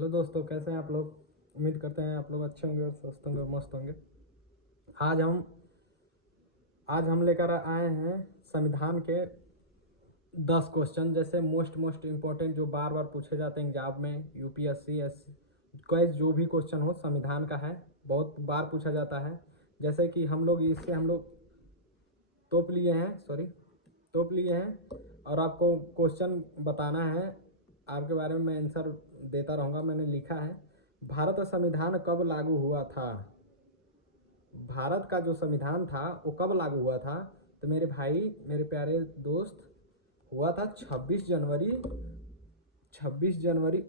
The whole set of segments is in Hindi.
हेलो दोस्तों, कैसे हैं आप लोग। उम्मीद करते हैं आप लोग अच्छे होंगे और स्वस्थ होंगे और मस्त होंगे। आज हम आज हम लेकर आए हैं संविधान के 10 क्वेश्चन, जैसे मोस्ट इम्पोर्टेंट जो बार बार पूछे जाते हैं एग्जाम में, यूपीएससी एस क्वेश्चन जो भी क्वेश्चन हो संविधान का है, बहुत बार पूछा जाता है। जैसे कि हम लोग तोप लिए हैं और आपको क्वेश्चन बताना है। आपके बारे में मैं आंसर देता रहूँगा। मैंने लिखा है, भारत संविधान कब लागू हुआ था। भारत का जो संविधान था वो कब लागू हुआ था। तो मेरे भाई, मेरे प्यारे दोस्त, हुआ था 26 जनवरी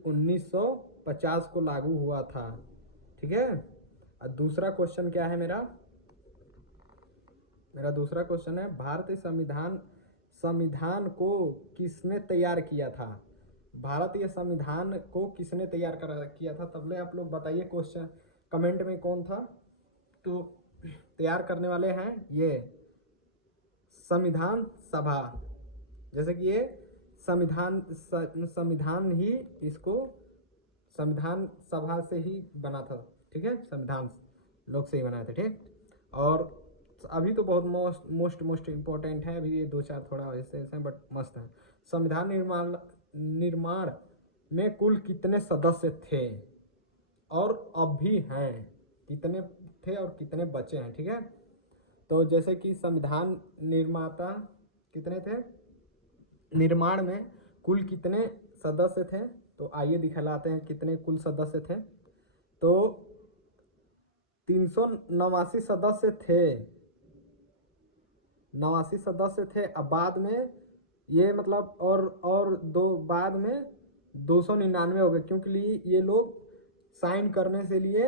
1950 को लागू हुआ था। ठीक है। और दूसरा क्वेश्चन क्या है मेरा मेरा दूसरा क्वेश्चन है, भारतीय संविधान संविधान को किसने तैयार किया था। भारतीय संविधान को किसने तैयार किया था। तबले आप लोग बताइए क्वेश्चन कमेंट में कौन था। तो तैयार करने वाले हैं ये संविधान सभा। जैसे कि ये संविधान ही इसको संविधान सभा से ही बना था। ठीक है, संविधान लोग से ही बनाए थे। ठीक। और अभी तो बहुत मोस्ट इम्पोर्टेंट है। अभी ये दो चार थोड़ा ऐसे ऐसे हैं बट मस्त है। संविधान निर्माण में कुल कितने सदस्य थे और अब भी हैं, कितने थे और कितने बचे हैं। ठीक है। तो जैसे कि संविधान निर्माता कितने थे, निर्माण में कुल कितने सदस्य थे, तो आइए दिखलाते हैं कितने कुल सदस्य थे। तो 389 सदस्य थे अब बाद में ये मतलब और दो बाद में 299 हो गए, क्योंकि ये लोग साइन करने से लिए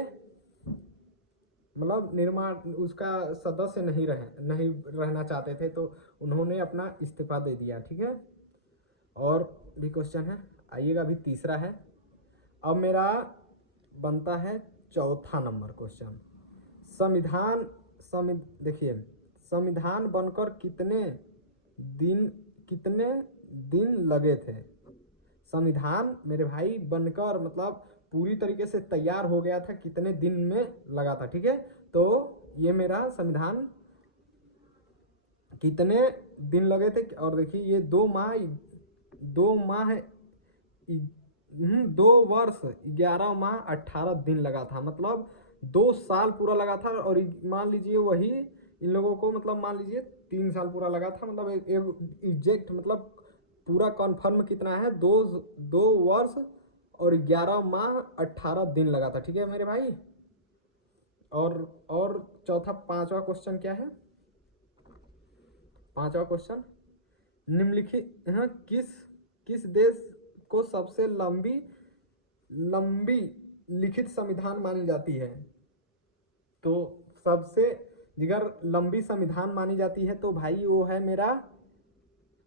मतलब निर्माण उसका सदस्य नहीं रहना चाहते थे, तो उन्होंने अपना इस्तीफा दे दिया। ठीक है। और भी क्वेश्चन है, आइएगा। अभी तीसरा है। अब मेरा बनता है चौथा नंबर क्वेश्चन। संविधान देखिए, संविधान बनकर कितने दिन लगे थे। संविधान मेरे भाई बनकर मतलब पूरी तरीके से तैयार हो गया था, कितने दिन में लगा था। ठीक है। तो ये मेरा संविधान कितने दिन लगे थे। और देखिए ये 2 वर्ष 11 माह 18 दिन लगा था, मतलब 2 साल पूरा लगा था। और मान लीजिए वही इन लोगों को मतलब मान लीजिए 3 साल पूरा लगा था, मतलब एक एग्जैक्ट मतलब पूरा कन्फर्म कितना है, 2 वर्ष और 11 माह 18 दिन लगा था। ठीक है मेरे भाई। और पांचवा क्वेश्चन क्या है। पांचवा क्वेश्चन, निम्नलिखित किस देश को सबसे लंबी लिखित संविधान मानी जाती है। तो सबसे जिगर लंबी संविधान मानी जाती है तो भाई वो है मेरा,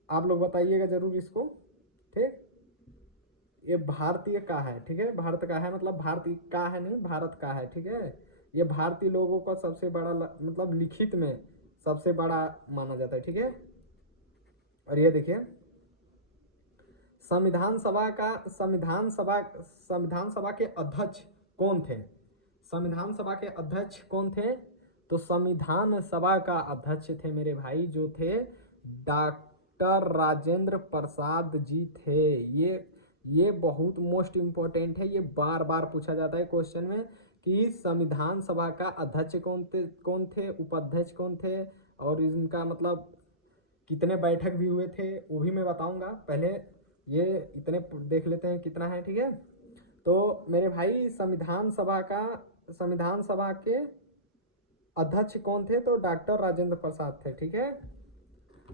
आप लोग बताइएगा जरूर इसको। ठीक। ये भारतीय का है। ठीक है, भारत का है, मतलब भारतीय का है नहीं, भारत का है। ठीक है। ये भारतीय लोगों का सबसे बड़ा मतलब लिखित में सबसे बड़ा माना जाता है। ठीक है। और ये देखिए, संविधान सभा के अध्यक्ष कौन थे। संविधान सभा के अध्यक्ष कौन थे। तो संविधान सभा का अध्यक्ष थे मेरे भाई, जो थे डॉक्टर राजेंद्र प्रसाद जी थे। ये बहुत मोस्ट इम्पोर्टेंट है। ये बार बार पूछा जाता है क्वेश्चन में कि संविधान सभा का अध्यक्ष कौन थे, उपाध्यक्ष कौन थे, और इनका मतलब कितने बैठक भी हुए थे वो भी मैं बताऊंगा। पहले ये इतने देख लेते हैं कितना है। ठीक है। तो मेरे भाई संविधान सभा के अध्यक्ष कौन थे, तो डॉक्टर राजेंद्र प्रसाद थे। ठीक है।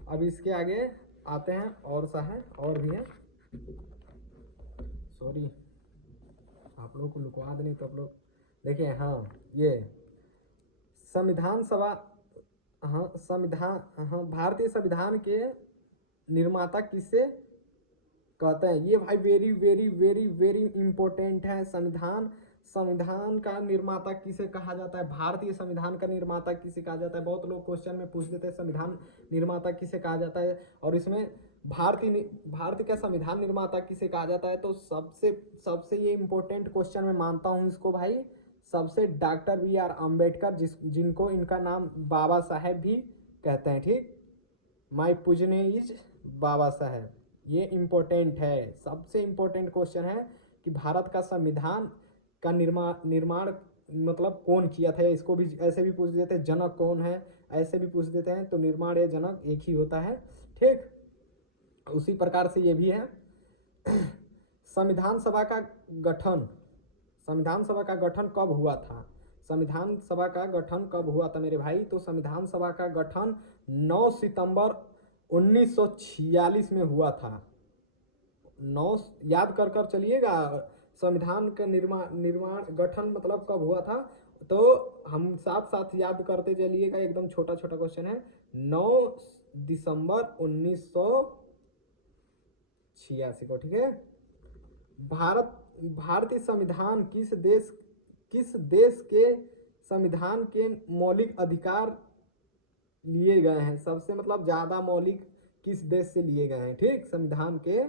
अब इसके आगे आते हैं, और सा है और भी है। सॉरी, आप लोगों को लुकवा देनी तो आप लोग देखिए। हाँ, ये संविधान सभा, हाँ भारतीय संविधान के निर्माता किसे कहते हैं। ये भाई very very very very important है। संविधान का निर्माता किसे कहा जाता है, भारतीय संविधान का निर्माता किसे कहा जाता है। बहुत लोग क्वेश्चन में पूछ देते हैं संविधान निर्माता किसे कहा जाता है, और इसमें भारत का संविधान निर्माता किसे कहा जाता है? तो सबसे सबसे ये इम्पोर्टेंट क्वेश्चन मैं मानता हूँ इसको भाई, सबसे डॉक्टर B.R. अम्बेडकर, जिनको इनका नाम बाबा साहेब भी कहते हैं, ठीक। माई पूजने इज बाबा साहेब, ये इम्पोर्टेंट है, सबसे इम्पोर्टेंट क्वेश्चन है कि भारत का संविधान का निर्माण मतलब कौन किया था। इसको भी ऐसे भी पूछ देते हैं जनक कौन है, ऐसे भी पूछ देते हैं, तो निर्माण या जनक एक ही होता है, ठीक। उसी प्रकार से ये भी है। संविधान सभा का गठन, संविधान सभा का गठन कब हुआ था? संविधान सभा का गठन कब हुआ था मेरे भाई? तो संविधान सभा का गठन 9 सितंबर 1946 में हुआ था। 9 याद कर कर चलिएगा, संविधान का निर्माण गठन मतलब कब हुआ था, तो हम साथ साथ याद करते चलिएगा, एकदम छोटा छोटा क्वेश्चन है। 9 दिसंबर 1986 को, ठीक है। भारतीय संविधान किस देश के संविधान के मौलिक अधिकार लिए गए हैं? सबसे मतलब ज्यादा मौलिक किस देश से लिए गए हैं, ठीक। संविधान के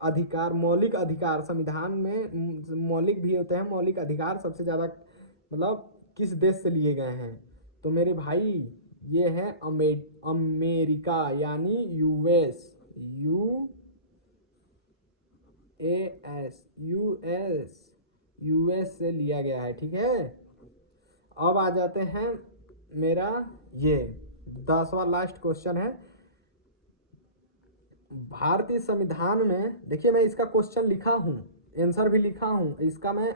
अधिकार, मौलिक अधिकार, संविधान में मौलिक भी होते हैं, मौलिक अधिकार सबसे ज्यादा मतलब किस देश से लिए गए हैं? तो मेरे भाई ये है अमेरिका, यानी यूएस, यूएस से लिया गया है, ठीक है। अब आ जाते हैं मेरा ये 10वां लास्ट क्वेश्चन है। भारतीय संविधान में देखिए, मैं इसका क्वेश्चन लिखा हूँ, आंसर भी लिखा हूँ इसका, मैं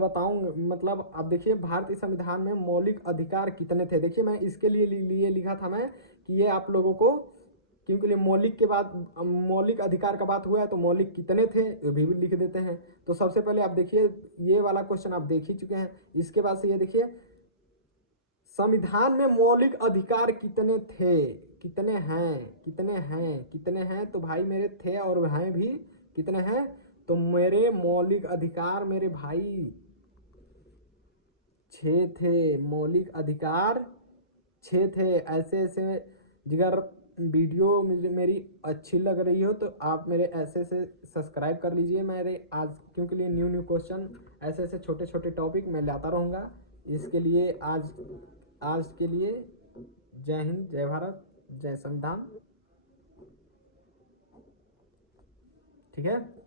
बताऊँ मतलब। अब देखिए भारतीय संविधान में मौलिक अधिकार कितने थे, देखिए मैं इसके लिए लिखा था मैं कि ये आप लोगों को, क्योंकि मौलिक के बाद मौलिक अधिकार का बात हुआ है, तो मौलिक कितने थे ये भी लिख देते हैं। तो सबसे पहले आप देखिए, ये वाला क्वेश्चन आप देख ही चुके हैं। इसके बाद से ये देखिए, संविधान में मौलिक अधिकार कितने थे, कितने हैं, तो भाई मेरे थे और हैं भी, कितने हैं? तो मेरे मौलिक अधिकार मेरे भाई 6 थे, मौलिक अधिकार 6 थे। ऐसे ऐसे जिगर वीडियो मेरी अच्छी लग रही हो तो आप मेरे ऐसे से सब्सक्राइब कर लीजिए मेरे आज, क्योंकि लिए न्यू क्वेश्चन, ऐसे ऐसे छोटे छोटे टॉपिक मैं लाता रहूँगा। इसके लिए आज के लिए जय हिंद, जय भारत, जय संविधान, ठीक है।